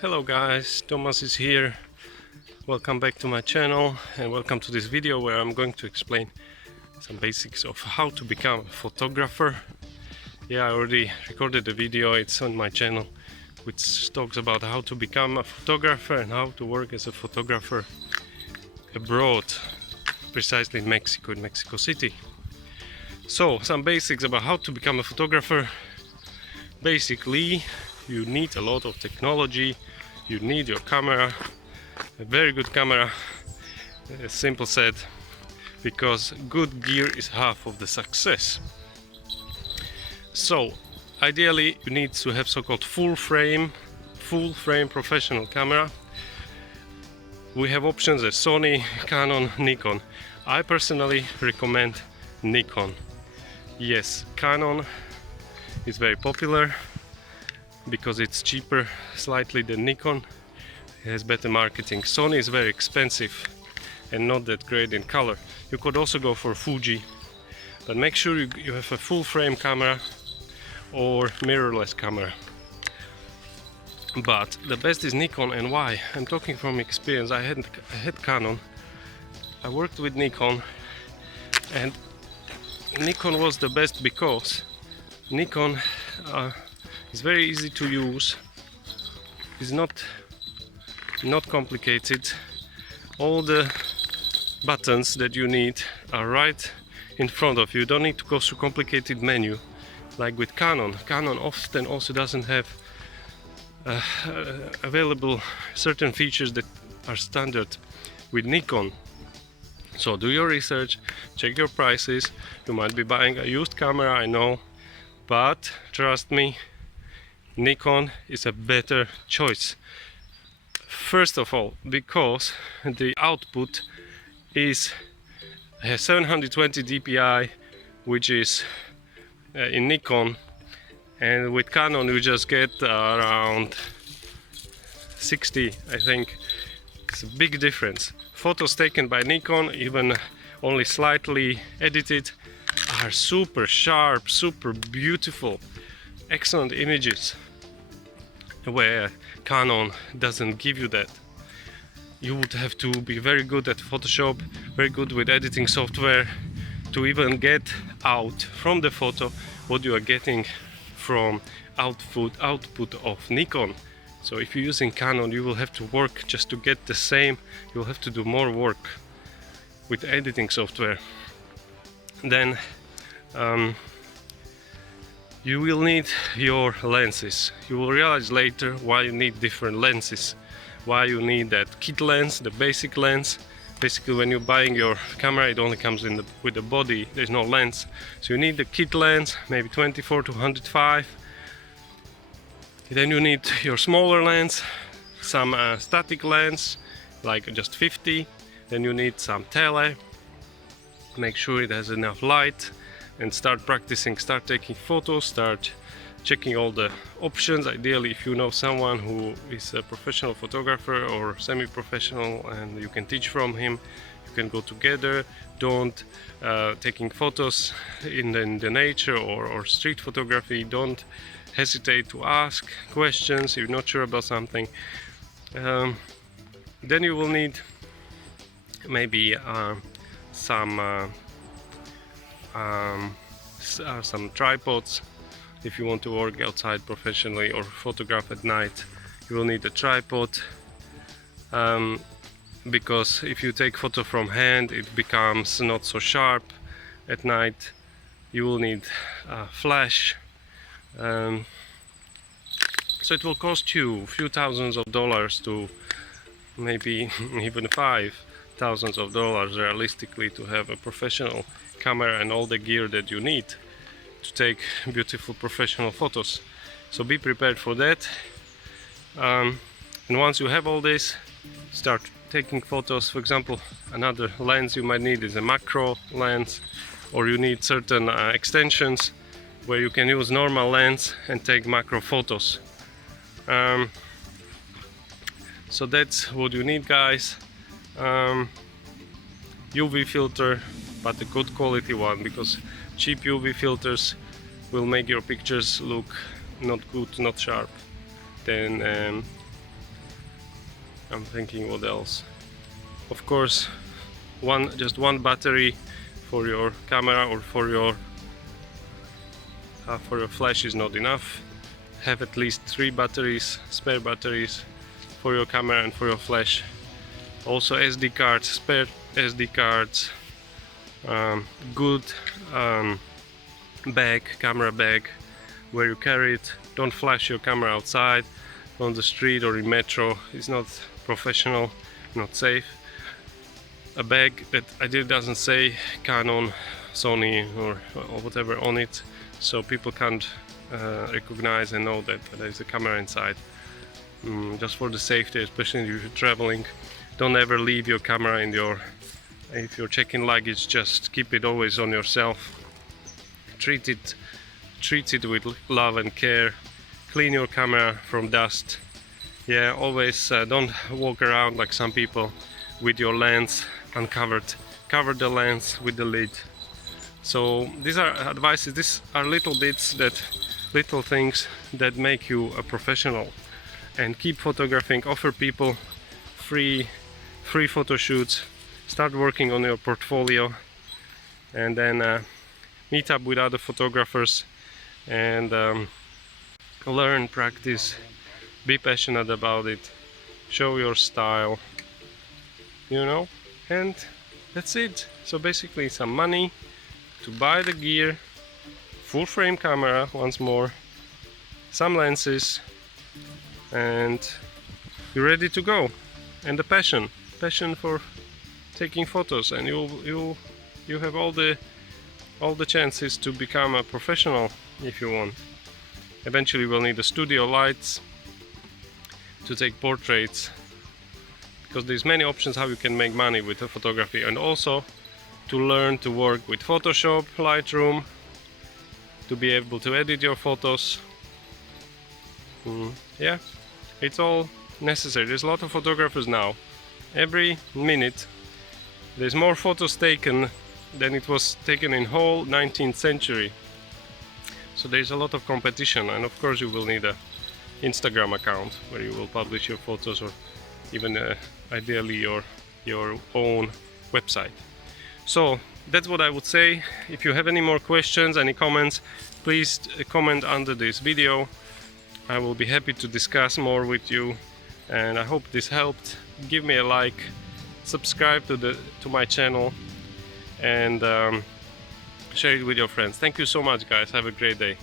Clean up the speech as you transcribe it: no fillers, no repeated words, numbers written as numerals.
Hello guys, Thomas is here. Welcome back to my channel and welcome to this video where I'm going to explain some basics of how to become a photographer. Yeah, I already recorded a video, it's on my channel, which talks about how to become a photographer and how to work as a photographer abroad, precisely in Mexico City. So, some basics about how to become a photographer. Basically, you need a lot of technology. You need your camera, a very good camera, simple said, because good gear is half of the success. So, ideally you need to have so-called full frame professional camera. We have options as Sony, Canon, Nikon. I personally recommend Nikon. Yes, Canon is very popular because it's cheaper slightly than Nikon. It has better marketing. Sony is very expensive and not that great in color. You could also go for Fuji, but make sure you have a full frame camera or mirrorless camera. But the best is Nikon, and why? I'm talking from experience. I had Canon, I worked with Nikon, and Nikon was the best because Nikon it's very easy to use. It's not complicated. All the buttons that you need are right in front of you. You don't need to go through complicated menu like with Canon. Canon often also doesn't have available certain features that are standard with Nikon. So do your research, check your prices. You might be buying a used camera, I know, but trust me, Nikon is a better choice. First of all, because the output is 720 dpi, which is in Nikon, and with Canon you just get around 60, I think. It's a big difference. Photos taken by Nikon, even only slightly edited, are super sharp, super beautiful, excellent images, where Canon doesn't give you that. You would have to be very good at Photoshop, very good with editing software to even get out from the photo what you are getting from output of Nikon. So if you're using Canon, you will have to work just to get the same. You'll have to do more work with editing software. Then you will need your lenses. You will realize later why you need different lenses, why you need that kit lens, the basic lens. Basically, when you're buying your camera, it only comes with the body, there's no lens. So you need the kit lens, maybe 24 to 105. Then you need your smaller lens, some static lens, like just 50. Then you need some tele. Make sure it has enough light, and start practicing, start taking photos, start checking all the options. Ideally, if you know someone who is a professional photographer or semi-professional and you can teach from him, you can go together. Don't taking photos in the nature or street photography, don't hesitate to ask questions if you're not sure about something. Then you will need maybe some tripods. If you want to work outside professionally or photograph at night, you will need a tripod, because if you take photo from hand, it becomes not so sharp at night. You will need a flash, so it will cost you a few thousands of dollars to maybe even $5,000 realistically to have a professional camera and all the gear that you need to take beautiful professional photos. So be prepared for that, and once you have all this, start taking photos. For example, another lens you might need is a macro lens, or you need certain extensions where you can use normal lens and take macro photos. So that's what you need, guys. UV filter, but a good quality one, because cheap UV filters will make your pictures look not good, not sharp. Then I'm thinking what else. Of course, just one battery for your camera or for your flash is not enough. Have at least 3 batteries, spare batteries for your camera and for your flash. Also SD cards, spare SD cards, good bag, camera bag where you carry it. Don't flash your camera outside on the street or in metro. It's not professional, not safe. A bag that ideally doesn't say Canon, Sony or whatever on it, so people can't recognize and know that there's a camera inside. Just for the safety, especially if you're traveling. Don't ever leave your camera in your, if you're checking luggage, just keep it always on yourself. Treat it with love and care. Clean your camera from dust. Yeah, always don't walk around like some people with your lens uncovered. Cover the lens with the lid. So these are advices, these are little things that make you a professional. And keep photographing, offer people free photo shoots, start working on your portfolio, and then meet up with other photographers and learn, practice, be passionate about it, show your style, you know, and that's it. So basically some money to buy the gear, full frame camera once more, some lenses, and you're ready to go. And the passion for taking photos, and you have all the chances to become a professional if you want. Eventually we'll need the studio lights to take portraits, because there's many options how you can make money with the photography, and also to learn to work with Photoshop, Lightroom, to be able to edit your photos. Yeah, it's all necessary. There's a lot of photographers now. Every minute there's more photos taken than it was taken in whole 19th century. So there's a lot of competition, and of course you will need a Instagram account where you will publish your photos, or even ideally your own website. So that's what I would say. If you have any more questions, any comments, please comment under this video. I will be happy to discuss more with you, and I hope this helped. Give me a like, subscribe to my channel, and share it with your friends. Thank you so much, guys. Have a great day.